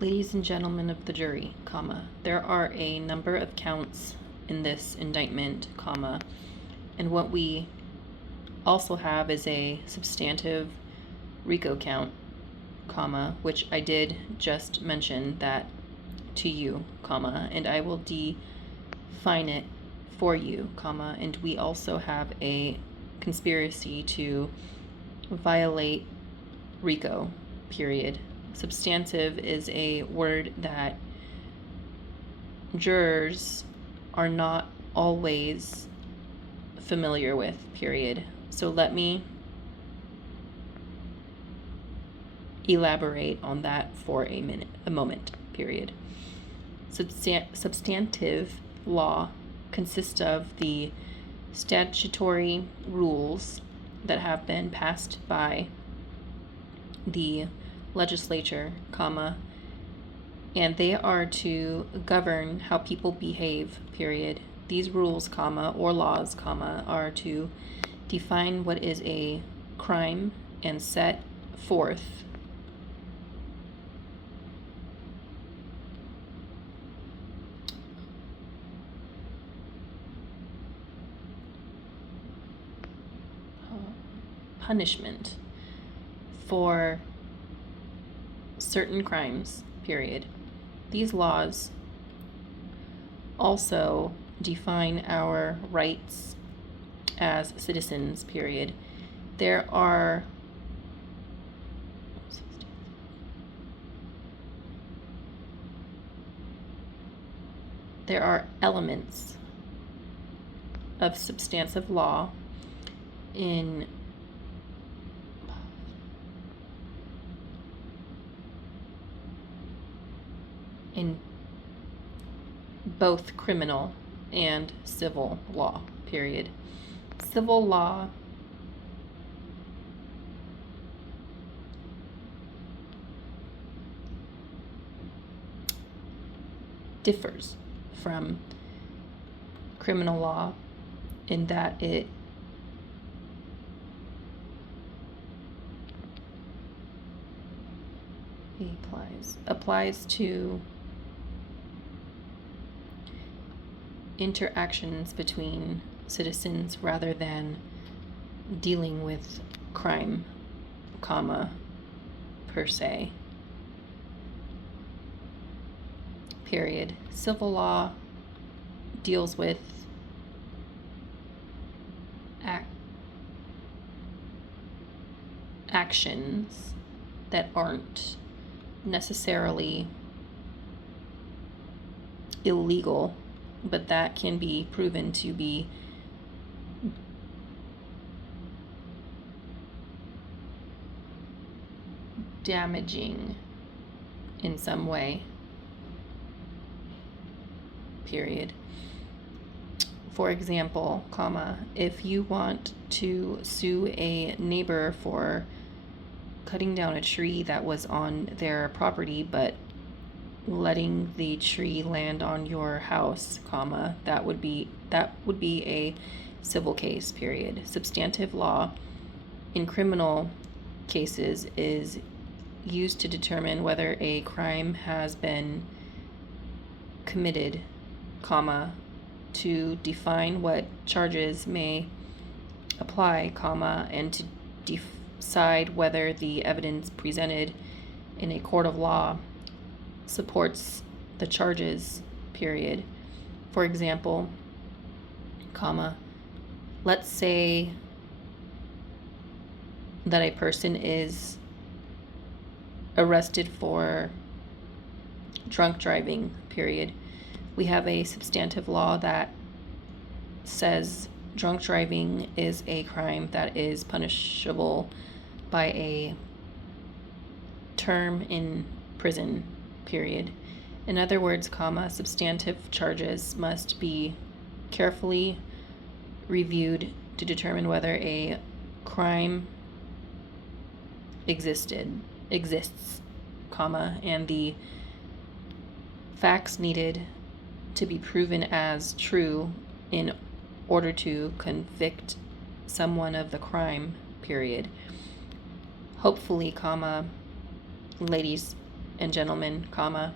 Ladies and gentlemen of the jury, there are a number of counts in this indictment, and what we also have is a substantive RICO count, which I did just mention that to you, and I will define it for you, and we also have a conspiracy to violate RICO, period. Substantive is a word that jurors are not always familiar with, period. So let me elaborate on that for a moment, period. Substantive law consists of the statutory rules that have been passed by the legislature, and they are to govern how people behave, period. These rules, or laws, are to define what is a crime and set forth punishment for certain crimes, period. These laws also define our rights as citizens, period. There are elements of substantive law in both criminal and civil law, period. Civil law differs from criminal law in that it applies to interactions between citizens rather than dealing with crime, per se, period. Civil law deals with actions that aren't necessarily illegal, but that can be proven to be damaging in some way, period. For example, if you want to sue a neighbor for cutting down a tree that was on their property but letting the tree land on your house, that would be a civil case, period. Substantive law in criminal cases is used to determine whether a crime has been committed, to define what charges may apply, and to decide whether the evidence presented in a court of law supports the charges, period. For example, let's say that a person is arrested for drunk driving, period. We have a substantive law that says drunk driving is a crime that is punishable by a term in prison, period. In other words, substantive charges must be carefully reviewed to determine whether a crime exists, and the facts needed to be proven as true in order to convict someone of the crime, period. Hopefully, ladies and gentlemen, comma,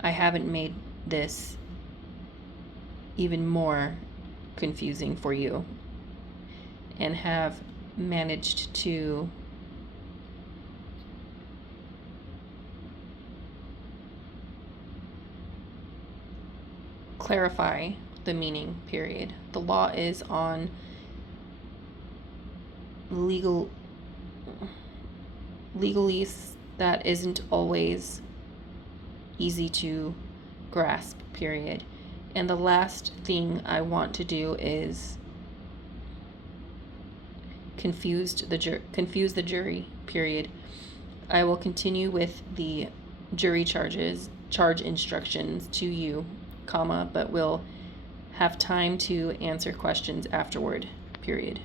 I haven't made this even more confusing for you and have managed to clarify the meaning, period. The law is on legalese that isn't always easy to grasp, period. And the last thing I want to do is confuse the jury, period. I will continue with the jury charge instructions to you, comma, but will have time to answer questions afterward, period.